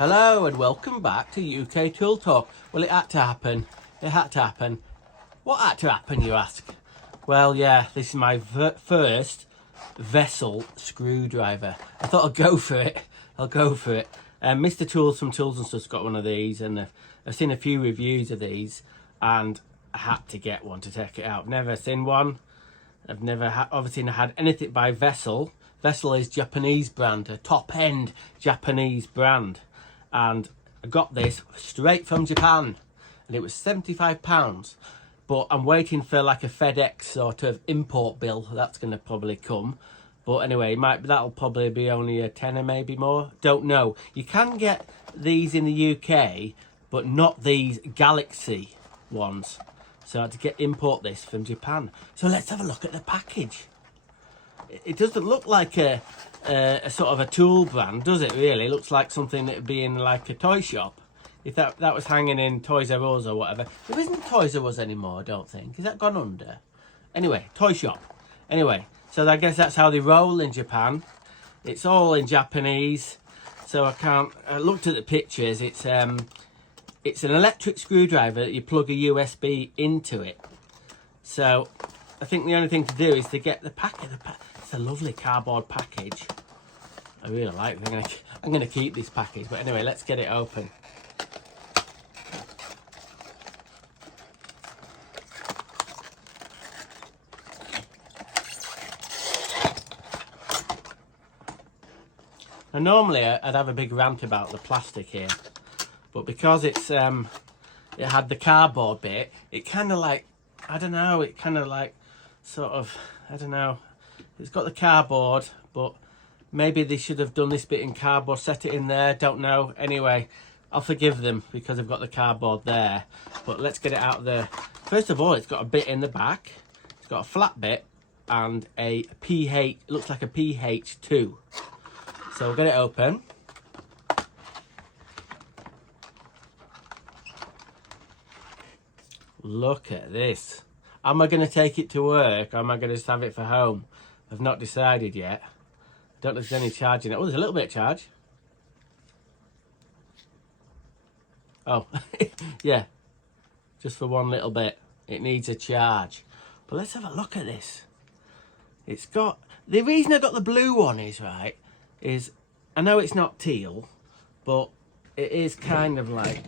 Hello and welcome back to UK Tool Talk. Well, it had to happen. It had to happen. What had to happen, you ask? Well, yeah, this is my first vessel screwdriver. I thought I'd go for it. I'll go for it. Mr. Tools from Tools and Stuff's got one of these, and I've seen a few reviews of these, and I had to get one to take it out. Never seen one. I've never obviously had anything by Vessel. Vessel is Japanese brand, a top-end Japanese brand. And I got this straight from Japan, and it was £75. But I'm waiting for like a FedEx sort of import bill. That's going to probably come. But anyway, that'll probably be only a tenner, maybe more. Don't know. You can get these in the UK, but not these Galaxy ones. So I had to import this from Japan. So let's have a look at the package. It doesn't look like a sort of a tool brand, does it really? It looks like something that would be in like a toy shop. If that was hanging in Toys R Us or whatever. There isn't Toys R Us anymore, I don't think. Is that gone under? Anyway, toy shop. Anyway, so I guess that's how they roll in Japan. It's all in Japanese. So I looked at the pictures. It's an electric screwdriver that you plug a USB into it. So I think the only thing to do is to get the packet. It's a lovely cardboard package. I really like it. I'm going to keep this package. But anyway, let's get it open. Now, normally I'd have a big rant about the plastic here, but because it had the cardboard bit, it kind of like, I don't know, it kind of like sort of, I don't know, it's got the cardboard, but maybe they should have done this bit in cardboard, set it in there, don't know. Anyway, I'll forgive them because they've got the cardboard there. But let's get it out there. First of all, it's got a bit in the back. It's got a flat bit and a PH, it looks like a PH2. So we'll get it open. Look at this. Am I going to take it to work or am I going to just have it for home? I've not decided yet. Don't know if there's any charge in it. Oh, there's a little bit of charge. Oh, yeah. Just for one little bit. It needs a charge. But let's have a look at this. It's got... The reason I got the blue one is, right, is... I know it's not teal, but it is kind of like...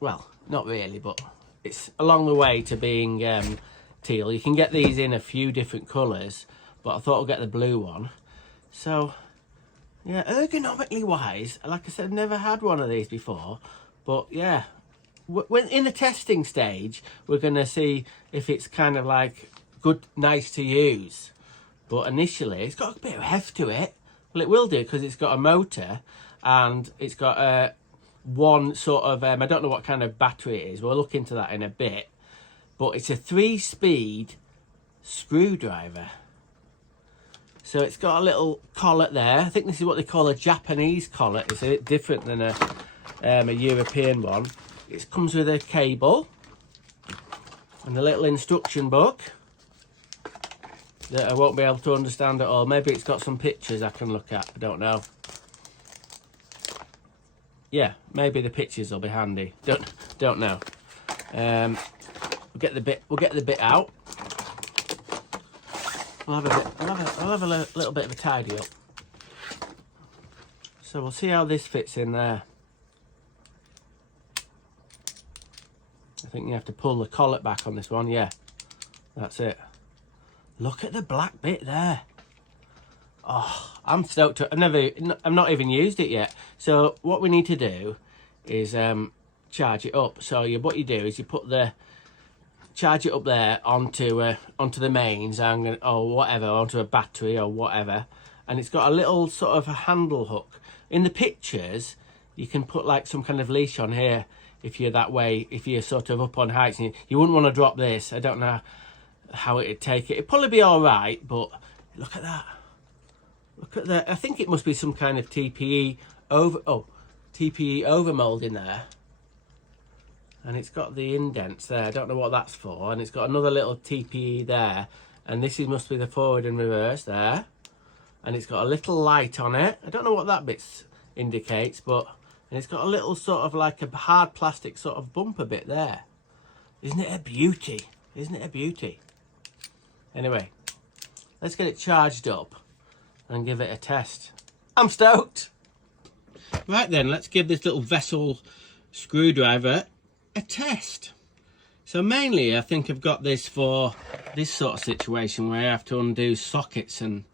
Well, not really, but it's along the way to being teal. You can get these in a few different colours, but I thought I'd get the blue one. So, yeah, ergonomically wise, like I said, I've never had one of these before. But yeah, when in the testing stage, we're going to see if it's kind of like good, nice to use. But initially, it's got a bit of heft to it. Well, it will do because it's got a motor and it's got one sort of, I don't know what kind of battery it is. We'll look into that in a bit. But it's a 3-speed screwdriver. So it's got a little collet there. I think this is what they call a Japanese collet. It's a bit different than a European one. It comes with a cable and a little instruction book that I won't be able to understand at all. Maybe it's got some pictures I can look at. I don't know. Yeah, maybe the pictures will be handy. Don't know. We'll get the bit out. I'll have a little bit of a tidy up. So we'll see how this fits in there. I think you have to pull the collet back on this one. Yeah, that's it. Look at the black bit there. Oh, I'm stoked. I've not even used it yet. So what we need to do is charge it up. So what you do is you put the charge it up there onto the mains or whatever, onto a battery or whatever, and it's got a little sort of a handle hook. In the pictures, you can put like some kind of leash on here if you're that way. If you're sort of up on heights, and you wouldn't want to drop this. I don't know how it'd take it. It'd probably be all right, but look at that. Look at that. I think it must be some kind of TPE overmold in there. And it's got the indents there. I don't know what that's for. And it's got another little TPE there. And this must be the forward and reverse there. And it's got a little light on it. I don't know what that bit's indicates, but and it's got a little sort of like a hard plastic sort of bumper bit there. Isn't it a beauty? Isn't it a beauty? Anyway, let's get it charged up and give it a test. I'm stoked. Right then, let's give this little vessel screwdriver a test. So mainly I think I've got this for this sort of situation where I have to undo sockets and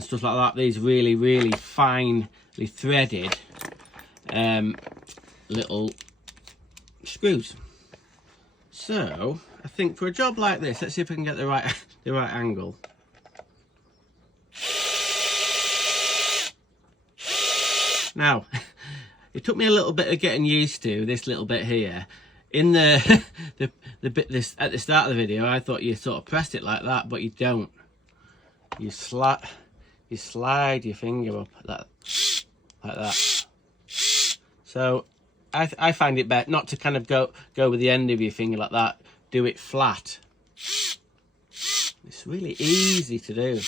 stuff like that. These really finely threaded little screws. So I think for a job like this, let's see if I can get the right angle. Now, it took me a little bit of getting used to this little bit here. In the bit this at the start of the video, I thought you sort of pressed it like that, but you don't. You slide your finger up like that. So I find it better not to kind of go with the end of your finger like that. Do it flat. It's really easy to do.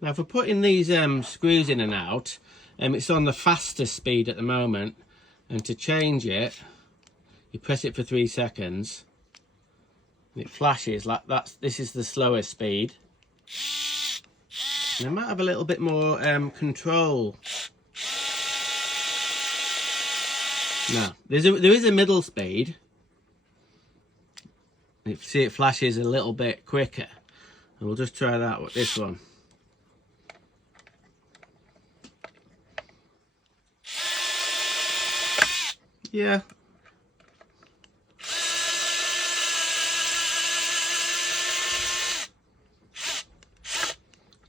Now, for putting these screws in and out, it's on the fastest speed at the moment, and to change it, you press it for 3 seconds, and it flashes like that. This is the slowest speed. And I might have a little bit more control. Now, there is a middle speed. You see it flashes a little bit quicker, and we'll just try that with this one. Yeah.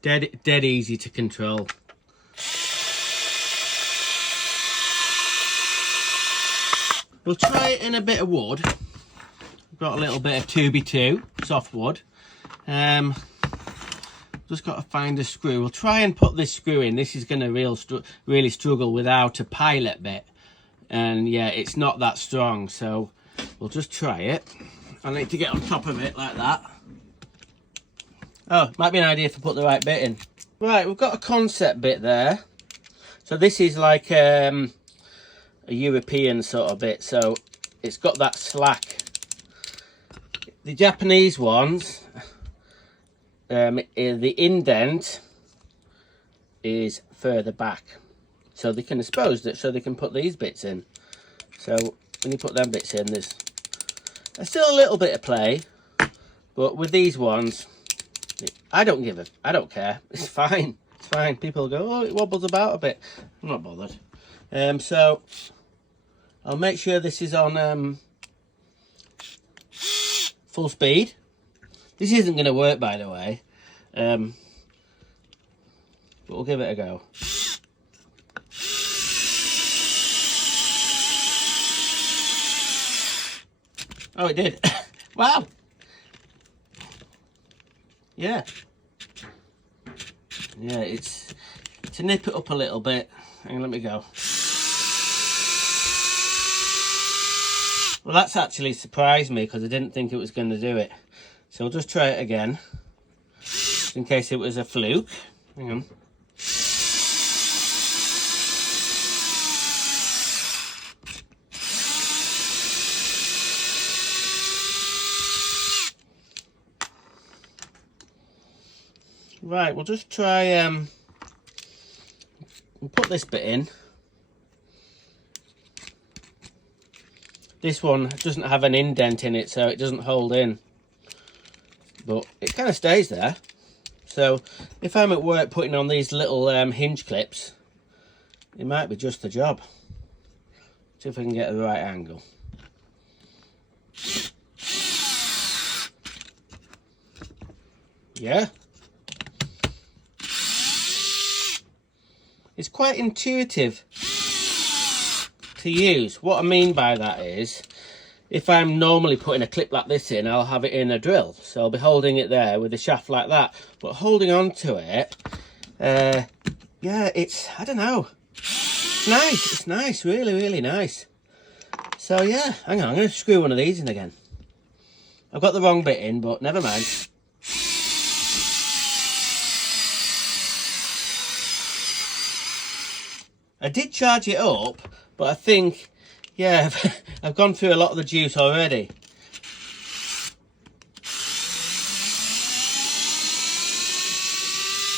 Dead easy to control. We'll try it in a bit of wood. I've got a little bit of 2x2 soft wood. Just got to find a screw. We'll try and put this screw in. This is going to really struggle without a pilot bit. And yeah, it's not that strong, so we'll just try it. I need to get on top of it like that. Oh, might be an idea to put the right bit in. Right, we've got a concept bit there. So this is like a European sort of bit, so it's got that slack. The Japanese ones, the indent is further back. So they can expose it, so they can put these bits in. So when you put them bits in, there's still a little bit of play, but with these ones, I don't care. It's fine. It's fine. People go, oh, it wobbles about a bit. I'm not bothered. So I'll make sure this is on full speed. This isn't going to work, by the way, but we'll give it a go. Oh, it did. Wow. Yeah. Yeah, it's to nip it up a little bit. Hang on, let me go. Well, that's actually surprised me because I didn't think it was going to do it. So we'll just try it again, just in case it was a fluke. Hang on. Right, we'll just try we'll put this bit in. This one doesn't have an indent in it, so it doesn't hold in, but it kind of stays there. So if I'm at work putting on these little hinge clips, it might be just the job. See if I can get the right angle. Yeah. It's quite intuitive to use. What I mean by that is, if I'm normally putting a clip like this in, I'll have it in a drill. So I'll be holding it there with a shaft like that. But holding on to it, yeah, it's, I don't know. It's nice. It's nice. Really, really nice. So yeah, hang on. I'm going to screw one of these in again. I've got the wrong bit in, but never mind. I did charge it up, but I think, yeah, I've gone through a lot of the juice already.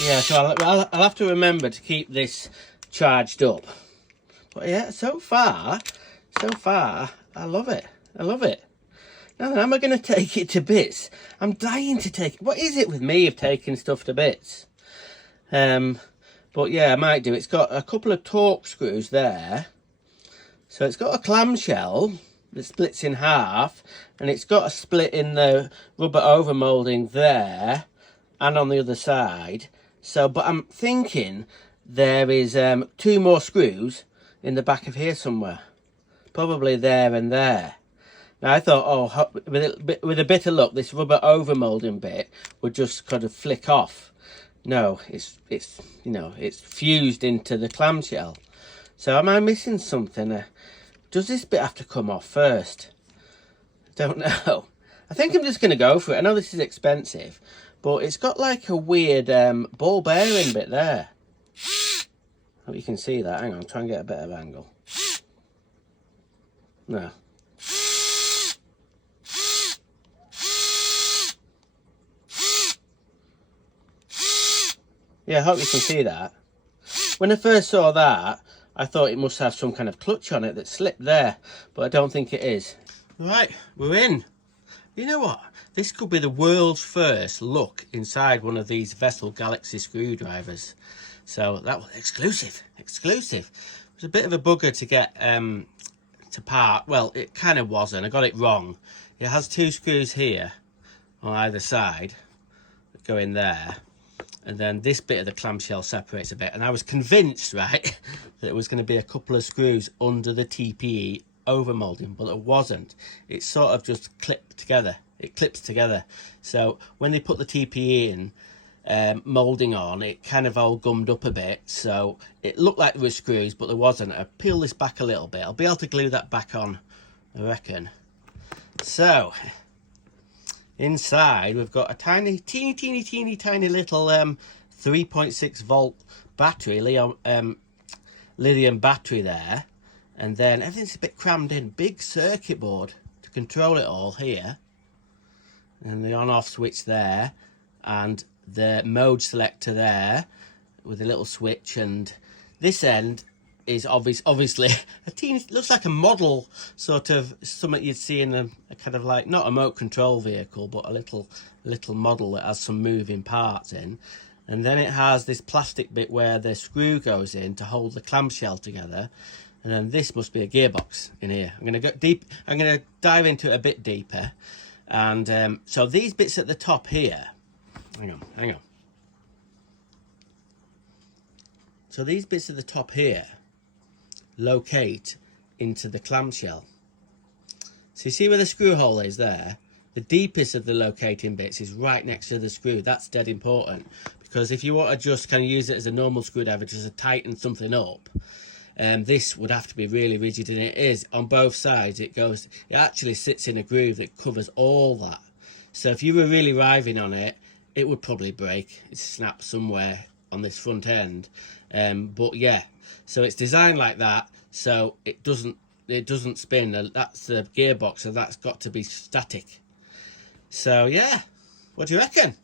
Yeah, so I'll have to remember to keep this charged up. But yeah, so far, I love it. I love it. Now then, am I going to take it to bits? I'm dying to take it. What is it with me of taking stuff to bits? But yeah, I might do. It's got a couple of torque screws there. So it's got a clamshell that splits in half. And it's got a split in the rubber overmolding there and on the other side. So, but I'm thinking there is 2 more screws in the back of here somewhere. Probably there and there. Now I thought, oh, with a bit of luck, this rubber overmolding bit would just kind of flick off. No, it's you know, it's fused into the clamshell. So am I missing something? Does this bit have to come off first? Don't know. I think I'm just going to go for it. I know this is expensive, but it's got like a weird ball bearing bit there. Hope you can see that. Hang on, try and get a better angle. No. Yeah, I hope you can see that. When I first saw that, I thought it must have some kind of clutch on it that slipped there, but I don't think it is. Right, we're in. You know what? This could be the world's first look inside one of these Vessel Galaxy screwdrivers. So that was exclusive. It was a bit of a bugger to get to part. Well, it kind of wasn't. I got it wrong. It has 2 screws here on either side that go in there. And then this bit of the clamshell separates a bit. And I was convinced, right, that it was going to be a couple of screws under the TPE overmolding, but it wasn't. It sort of just clipped together. It clips together. So when they put the TPE in, moulding on, it kind of all gummed up a bit. So it looked like there were screws, but there wasn't. I peel this back a little bit. I'll be able to glue that back on, I reckon. So inside we've got a teeny little 3.6 volt battery, lithium battery there, and then everything's a bit crammed in. Big circuit board to control it all here, and the on-off switch there, and the mode selector there with a little switch. And this end is obviously a teeny, looks like a model, sort of something you'd see in a kind of like, not a remote control vehicle, but a little model that has some moving parts in. And then it has this plastic bit where the screw goes in to hold the clamshell together. And then this must be a gearbox in here. I'm going to go deep. I'm going to dive into it a bit deeper. And so these bits at the top here, hang on. So these bits at the top here locate into the clamshell. So you see where the screw hole is there? The deepest of the locating bits is right next to the screw. That's dead important, because if you want to just kind of use it as a normal screwdriver just to tighten something up, this would have to be really rigid, and it is on both sides. It actually sits in a groove that covers all that. So if you were really riving on it, it would probably break. It snaps somewhere on this front end. But yeah, so it's designed like that, so it doesn't spin. That's the gearbox, so that's got to be static. So yeah, what do you reckon?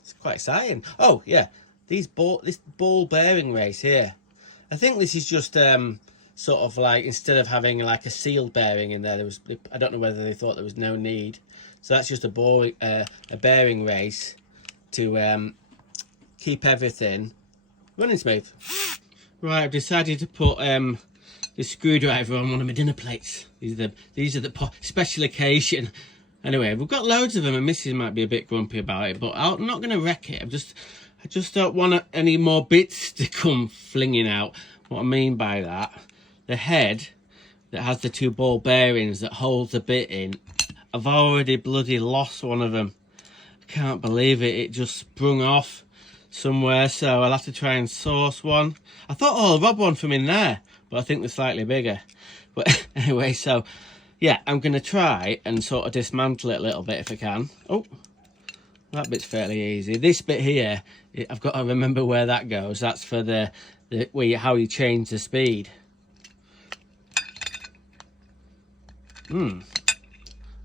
It's quite exciting. Oh yeah, this ball bearing race here, I think this is just sort of like, instead of having like a sealed bearing in there, I don't know whether they thought there was no need. So that's just a bearing race to keep everything running smooth. Right, I've decided to put this screwdriver on one of my dinner plates. These are the special occasion. Anyway, we've got loads of them, and Mrs might be a bit grumpy about it, but I'm not going to wreck it. I just don't want any more bits to come flinging out. What I mean by that, the head that has the 2 ball bearings that holds the bit in, I've already bloody lost one of them. I can't believe it. It just sprung off somewhere, so I'll have to try and source one. I thought, oh, I'll rob one from in there, but I think they're slightly bigger. But anyway, so yeah, I'm going to try and sort of dismantle it a little bit if I can. Oh, that bit's fairly easy. This bit here, I've got to remember where that goes. That's for the how you change the speed.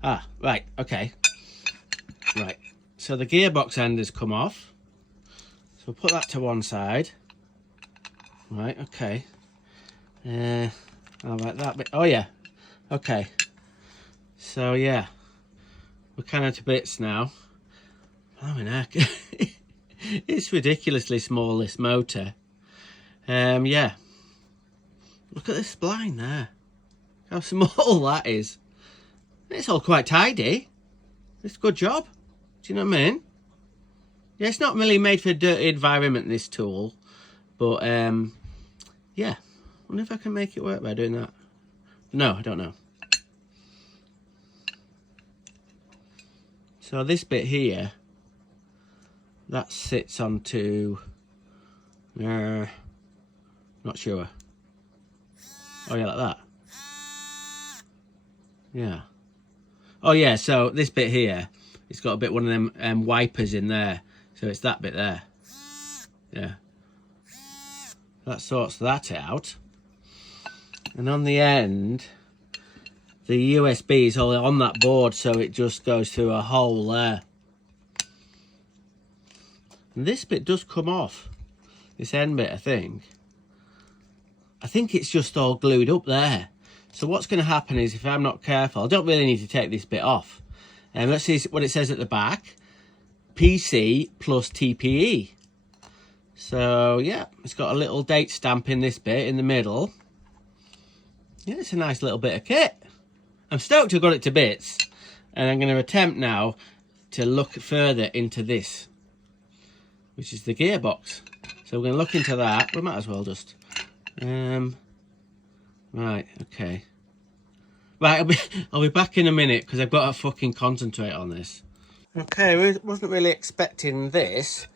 Ah, right, okay. Right, so the gearbox end has come off. So we'll put that to one side. Right, okay. I'll like that bit. Oh yeah, okay. So yeah, we're kind of to bits now. Oh, heck. It's ridiculously small, this motor. Yeah. Look at this spline there. How small that is. It's all quite tidy. It's a good job. Do you know what I mean? Yeah, it's not really made for a dirty environment, this tool. But, yeah. I wonder if I can make it work by doing that. No, I don't know. So this bit here, that sits onto... not sure. Oh yeah, like that. Yeah. Oh yeah, so this bit here, it's got a bit one of them wipers in there. So it's that bit there. Yeah. That sorts that out. And on the end, the USB is all on that board, so it just goes through a hole there. And this bit does come off. This end bit, I think. I think it's just all glued up there. So what's going to happen is, if I'm not careful, I don't really need to take this bit off. Let's see what it says at the back. PC plus TPE. So yeah, it's got a little date stamp in this bit in the middle. Yeah, it's a nice little bit of kit. I'm stoked to have got it to bits. And I'm going to attempt now to look further into this, which is the gearbox. So we're going to look into that. We might as well just... right, okay. Right, I'll be back in a minute, because I've got to fucking concentrate on this. Okay, I wasn't really expecting this.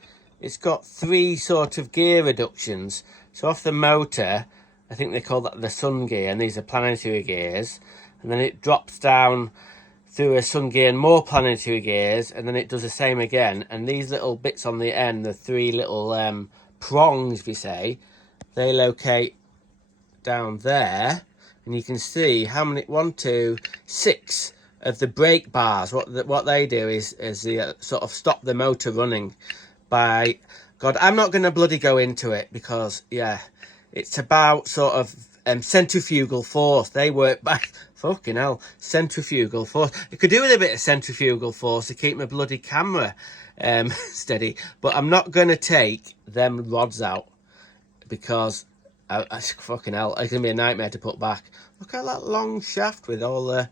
It's got 3 sort of gear reductions. So off the motor, I think they call that the sun gear, and these are planetary gears. And then it drops down through a sun gear and more planetary gears, and then it does the same again. And these little bits on the end, the 3 little prongs, if you say, they locate down there, and you can see how many, 1, 2, 6 of the brake bars. What they do is they sort of stop the motor running by, God, I'm not going to bloody go into it, because yeah, it's about sort of centrifugal force. They work by, fucking hell, centrifugal force. I could do with a bit of centrifugal force to keep my bloody camera steady, but I'm not going to take them rods out, because fucking hell, it's going to be a nightmare to put back. Look at that long shaft with all the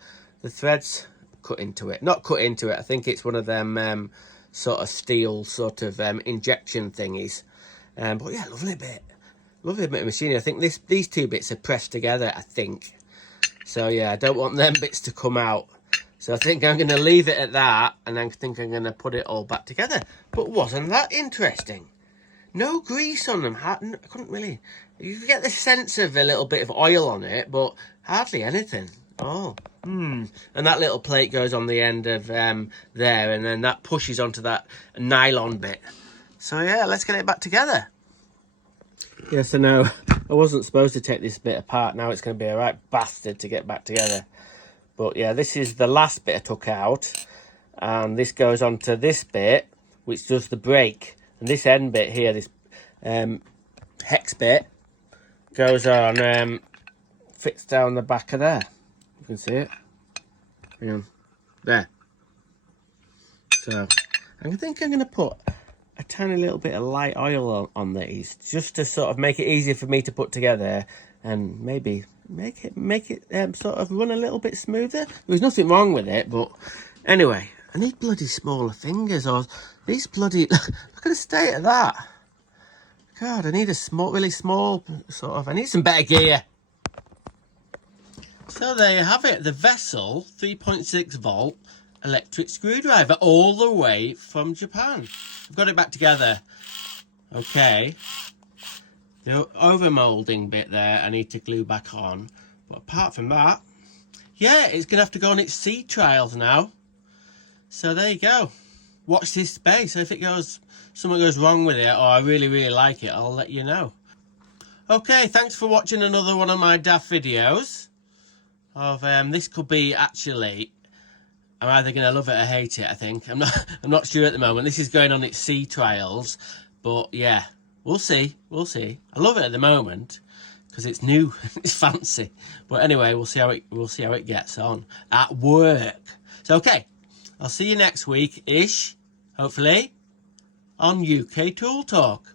threads cut into it. Not cut into it, I think it's one of them sort of steel sort of injection thingies. But yeah, lovely bit of machinery. I think these 2 bits are pressed together, I think. So yeah, I don't want them bits to come out. So I think I'm going to leave it at that, and I think I'm going to put it all back together. But wasn't that interesting? No grease on them. I couldn't really... You get the sense of a little bit of oil on it, but hardly anything. Oh, And that little plate goes on the end of there, and then that pushes onto that nylon bit. So yeah, let's get it back together. Yes, I know. I wasn't supposed to take this bit apart. Now it's going to be a right bastard to get back together. But yeah, this is the last bit I took out, and this goes onto this bit, which does the brake. And this end bit here, this hex bit, goes on, fits down the back of there. You can see it. Hang on. There. So, I think I'm going to put a tiny little bit of light oil on these, just to sort of make it easier for me to put together, and maybe make it sort of run a little bit smoother. There's nothing wrong with it, but anyway, I need bloody smaller fingers, or these bloody... Look at the state of that. God, I need a really small sort of... I need some better gear. So there you have it. The Vessel 3.6 volt electric screwdriver, all the way from Japan. I've got it back together. Okay. The overmolding bit there I need to glue back on. But apart from that, yeah, it's going to have to go on its sea trials now. So there you go. Watch this space. So if something goes wrong with it, or I really, really like it, I'll let you know. Okay, thanks for watching another one of my daft videos. This could be actually, I'm either going to love it or hate it, I think. I'm not sure at the moment. This is going on its sea trials, but yeah, we'll see. I love it at the moment because it's new, it's fancy. But anyway, we'll see how it gets on at work. So okay, I'll see you next week ish, hopefully, on UK Tool Talk.